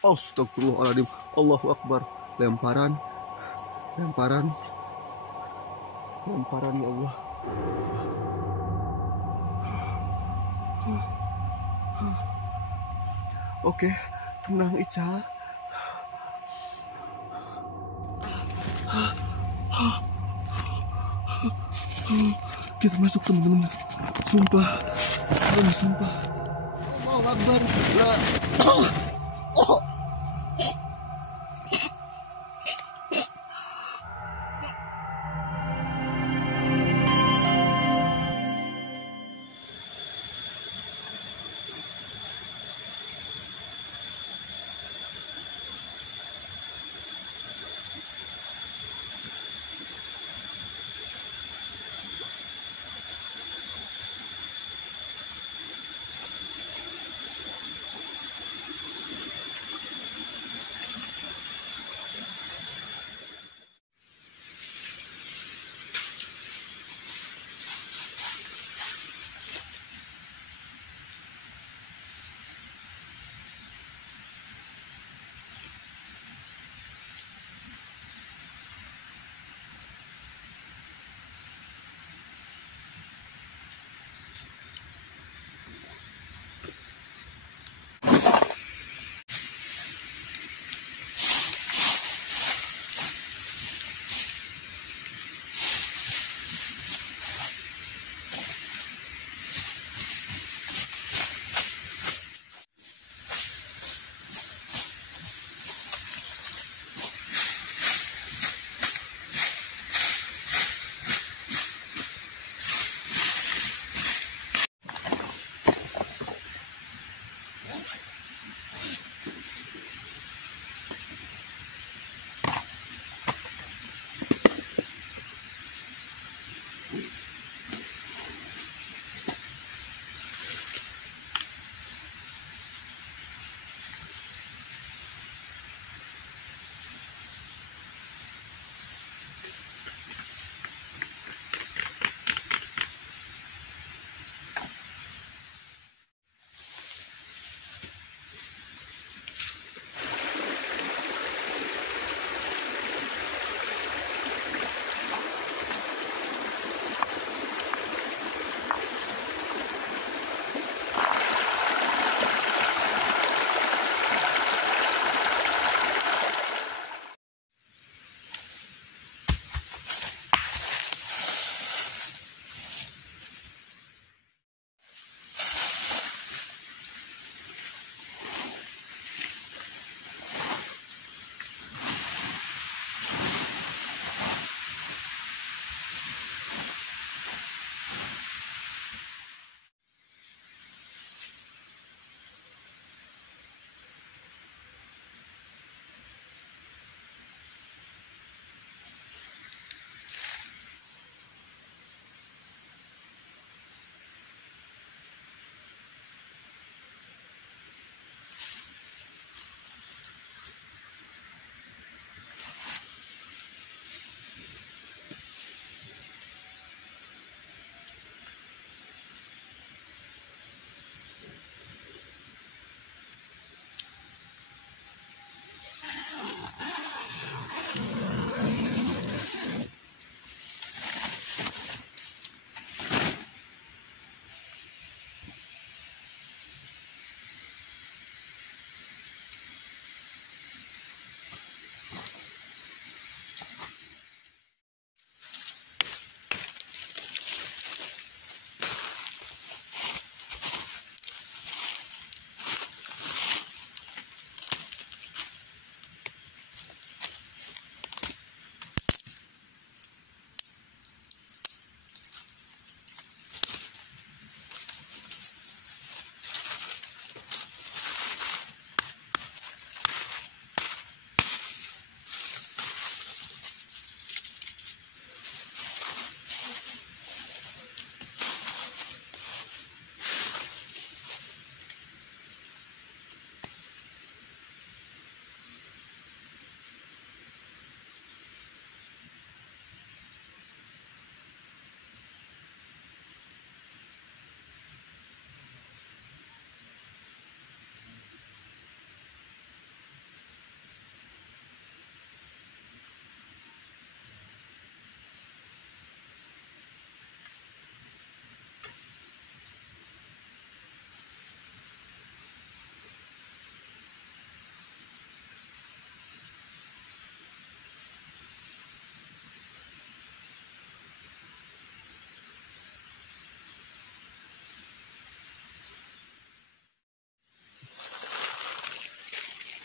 Astagfirullahaladzim. Allahu Akbar. Lemparan, lemparan, lemparan ya Allah. Oke, tenang Ica. Kita masuk teman-teman. Sumpah, sumpah. Allahu Akbar.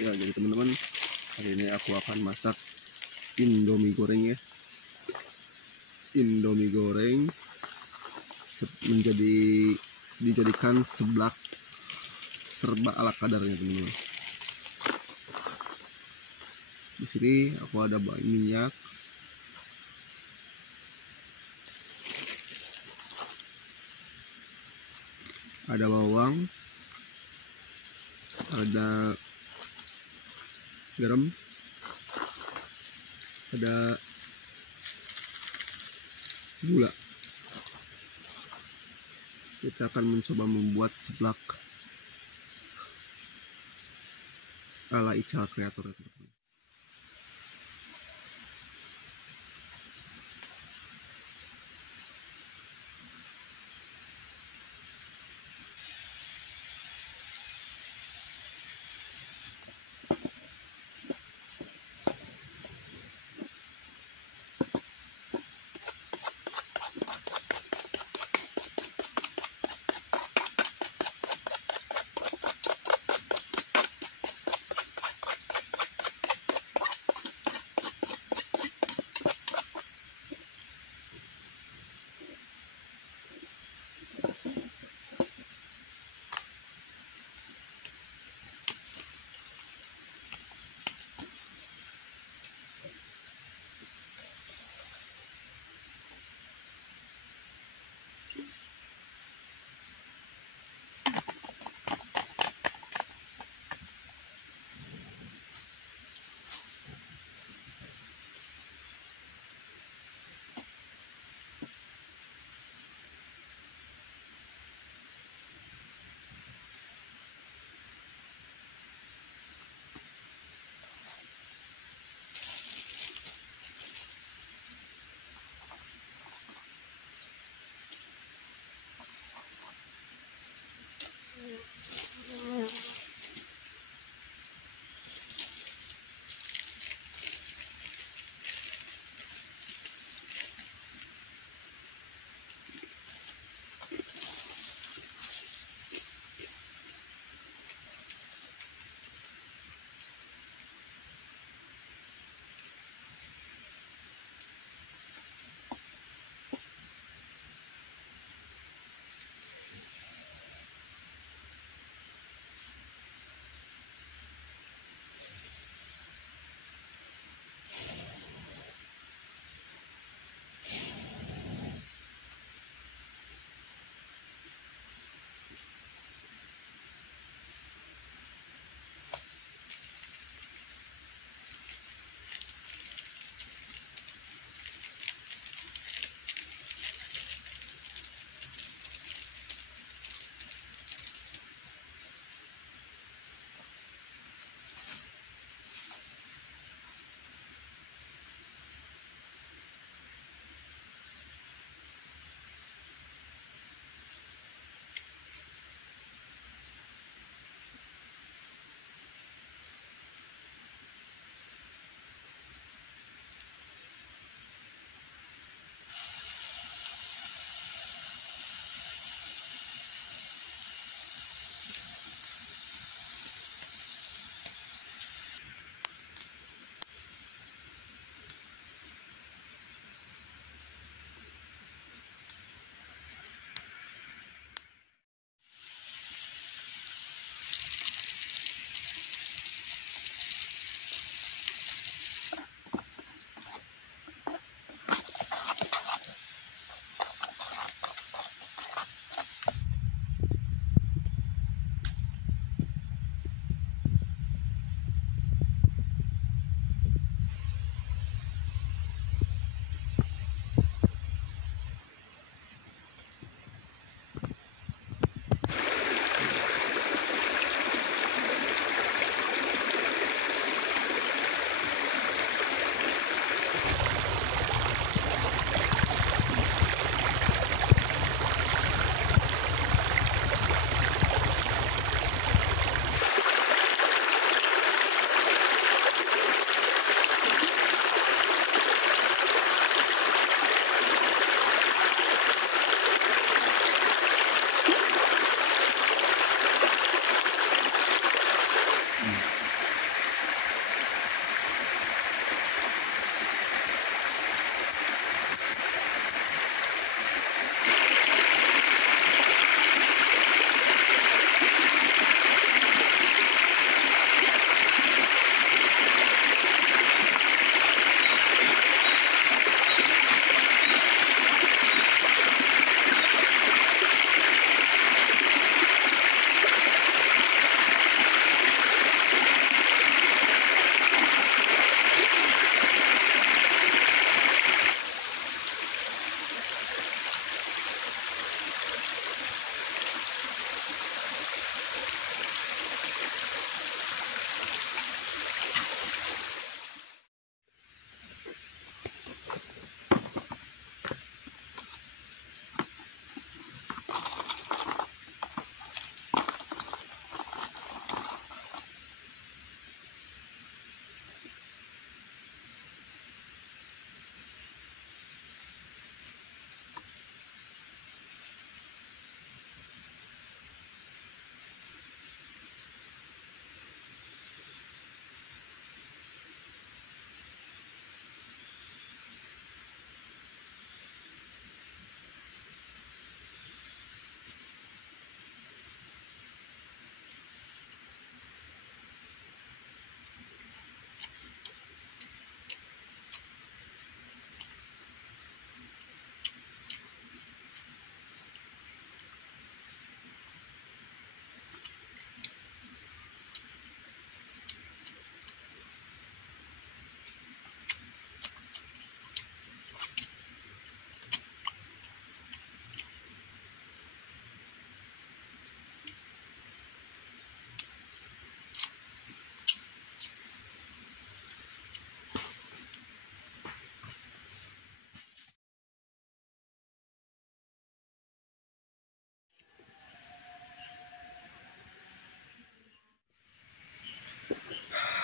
Ya, jadi teman-teman, hari ini aku akan masak Indomie goreng ya. Indomie goreng dijadikan seblak serba ala kadarnya teman-teman. Di sini aku ada minyak, ada bawang, ada garam, ada gula. Kita akan mencoba membuat seblak ala Ical Creator.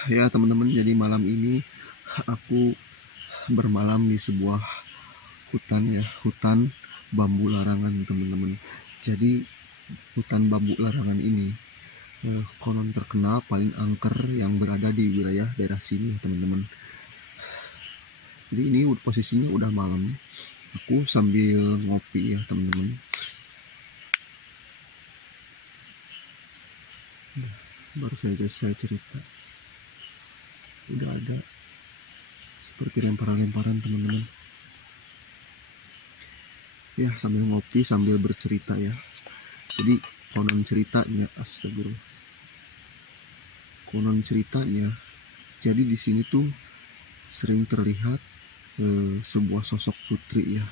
Ya teman-teman, jadi malam ini aku bermalam di sebuah hutan ya, hutan bambu larangan teman-teman. Jadi hutan bambu larangan ini konon terkenal paling angker yang berada di wilayah daerah sini teman-teman. Jadi ini posisinya udah malam, aku sambil ngopi ya teman-teman. Baru saja saya cerita, udah ada seperti lemparan-lemparan teman-teman. Ya sambil ngopi sambil bercerita ya. Jadi konon ceritanya, astagfirullah. Konon ceritanya, jadi di sini tuh sering terlihat sebuah sosok putri ya,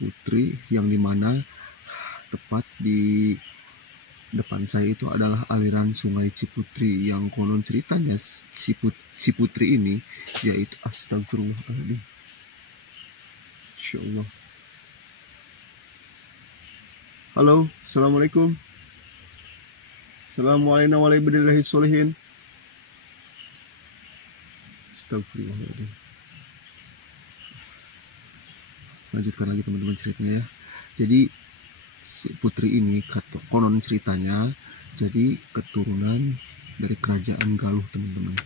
putri yang dimana tepat di depan saya itu adalah aliran sungai Ciputri, yang konon ceritanya si putri ini yaitu astagfirullahaladzim, insyaallah. Halo, assalamualaikum. Assalamualaikum warahmatullahi wabarakatuh. Astagfirullahaladzim. Lanjutkan lagi teman-teman ceritanya ya. Jadi si putri ini konon ceritanya jadi keturunan dari kerajaan Galuh teman-teman.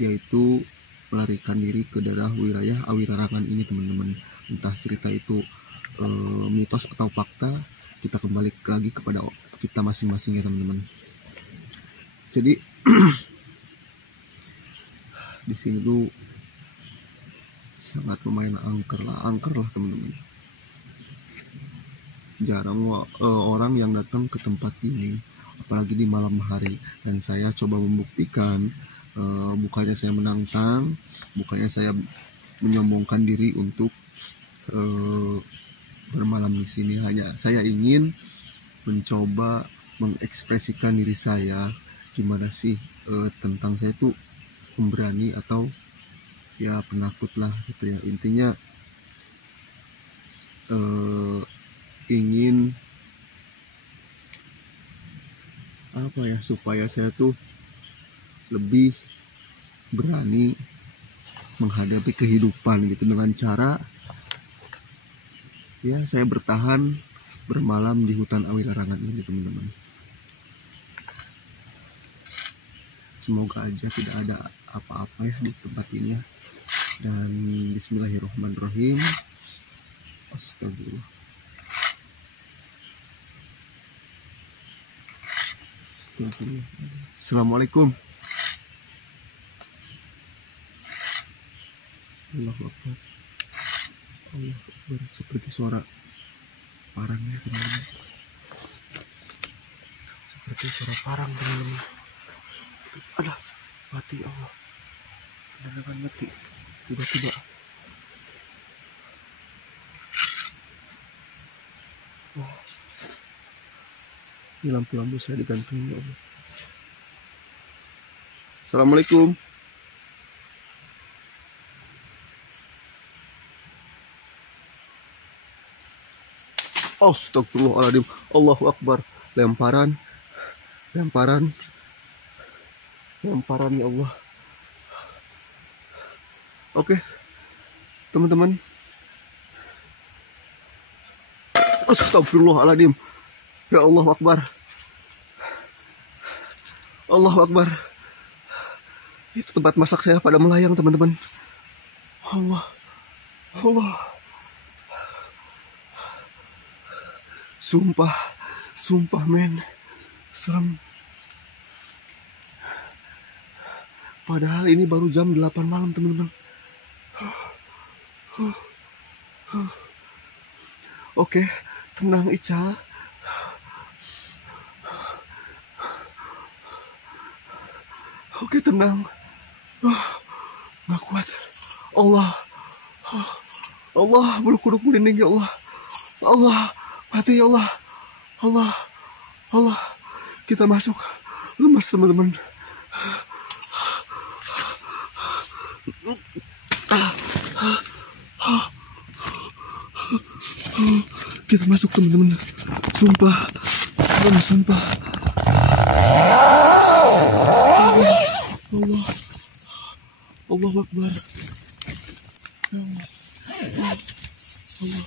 Dia itu melarikan diri ke daerah wilayah Awirarangan ini teman-teman. Entah cerita itu mitos atau fakta, kita kembali lagi kepada kita masing-masing ya teman-teman. Jadi di sini tuh sangat lumayan angker lah teman-teman. Jarang orang yang datang ke tempat ini, apalagi di malam hari. Dan saya coba membuktikan, bukannya saya menantang, bukannya saya menyombongkan diri untuk bermalam di sini. Hanya saya ingin mencoba mengekspresikan diri saya, gimana sih tentang saya tuh pemberani atau ya penakut lah gitu ya. Intinya ingin apa ya, supaya saya tuh lebih berani menghadapi kehidupan gitu, dengan cara ya saya bertahan bermalam di hutan Awirarangan ini teman-teman. Semoga aja tidak ada apa-apa ya di tempat ini ya. Dan bismillahirrahmanirrahim. Astagfirullah. Assalamualaikum. Allahu Akbar. Allahu Akbar. Seperti suara parang ya teman-teman. Seperti suara parang teman-teman. Aduh, mati Allah. Benar-benar mati. Tiba-tiba. Oh. Ini lampu-lampu saya digantung ya Allah. Assalamualaikum. Astagfirullahaladzim. Allahu Akbar. Lemparan ya Allah. Oke teman-teman. Astagfirullahaladzim. Ya Allah Akbar. Allahu Akbar. Itu tempat masak saya pada melayang teman-teman. Allah. Sumpah men, serem. Padahal ini baru jam 8 malam teman-teman. Oke, tenang Ica. Oke, tenang. Gak kuat. Allah, bulu kuduk merinding ya Allah. Allah, mati ya Allah. Allah, kita masuk. Lemas teman-teman. Kita masuk teman-teman. Sumpah. Allahu Akbar. Allah. Allah.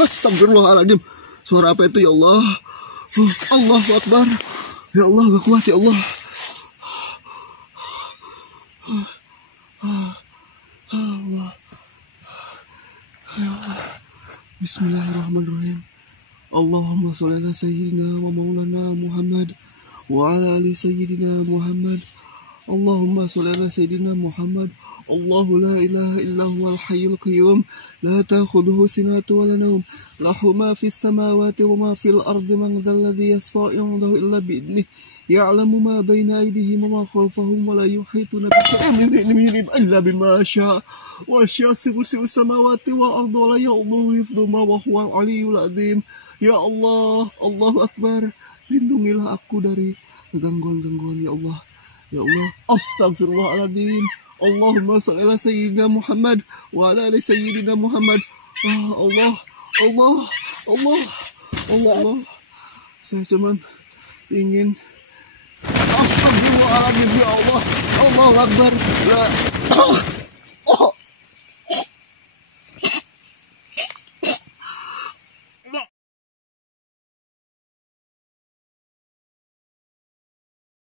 Astagfirullahaladzim. Suara apa itu ya Allah? Allahu Akbar. Ya Allah, gak kuat ya Allah. Allah. Bismillahirrahmanirrahim. Allahumma sholli ala sayyidina wa maulana Muhammad wa ala ali sayyidina Muhammad. Allahumma sholli ala sayyidina Muhammad. Allahu la ilaha illa huwal hayyul qayyum la ta'khudhuhu sinatun wa la nawm lahu ma fis samawati wa ma fil ardi man dhal ladzi yashfa'u 'indahu illa bi'idhnihi ya'lamu ma bayna aydihim wa ma khalfahum wa la yuhituna bi shay'in illa bima sha'a wa wasi'a kursiyuhu samawati wal ardi wa la ya'uduhu hifdhuhuma wa huwal 'aliyyul 'azim. Ya Allah, Allahu Akbar. Lindungilah aku dari gangguan-gangguan ya Allah. Ya Allah, astagfirullahaladzim. Allahumma sholli ala sayyidina Muhammad wa ala ali sayyidina Muhammad. Allah, Allah, Allah, Allah, Allah. Saya cuman ingin astagfirullahaladzim ya Allah. Allahu Akbar.